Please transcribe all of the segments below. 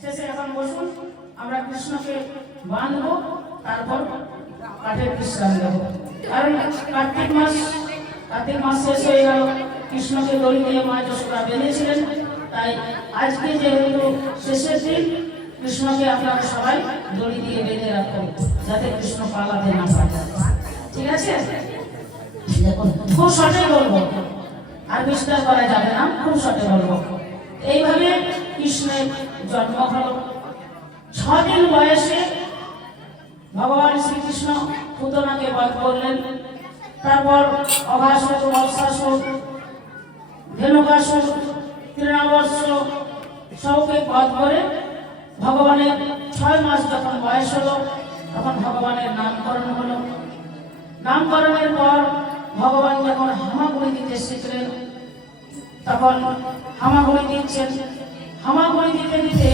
শেষে এখন বসুন, আমরা কৃষ্ণকে বাঁধবো, তারপর কাঠের বিশ্রাম দেব। কারণ কার্তিক মাস শেষ হয়ে গেল, কৃষ্ণকে দড়ি দিয়ে মা যশোদা বেঁধেছিলেন। তাই আজকে যেহেতু শেষের দিন, কৃষ্ণকে আপনারা সবাই দড়ি দিয়ে বেঁধে রাখুন, যাতে কৃষ্ণ পালাতে না পারে। ঠিক আছে? দেখুন, খুব শর্টে বলবো, আর বিস্তার করা যাবে না, খুব শর্টে বলবো। এইভাবে কৃষ্ণের জন্ম হলো। 6 দিন বয়সে ভগবান শ্রীকৃষ্ণ পুতনাকে বধ করলেন। তারপর অঘাসুর, বৎসাসুর, ধেনুকাসুর, তৃণাবর্ষ সবকে বধ করে ভগবানের 6 মাস যখন বয়স হলো, তখন ভগবানের নামকরণ হলো। নামকরণের পর ভগবান যখন হামাগুড়ি দিতে শিখলেন, তখন হামাগুড়ি দিচ্ছেন। হামাগুড়ি দিতে দিতে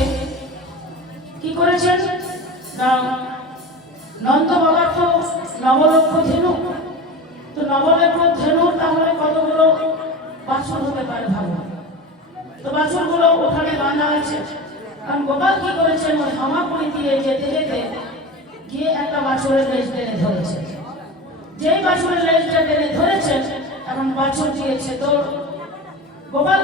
কি করেছেন না, নন্দ বাবার তো নবলক্ষ ধেনু, তো নবলক্ষ ধেনুর তাহলে কতগুলো বাছুর হতে পারে ভাবো। তো বাছুরগুলো ওখানে বাঁধা আছে। কারণ গোপাল কি করেছেন, ওই হামাগুড়ি দিয়ে যেতে যেতে গিয়ে একটা বাছুরের লেজ টেনে ধরেছে। যেই বাছুরের লেজটা টেনে ধরেছে, এখন বাছুর দিয়েছে তো গোপাল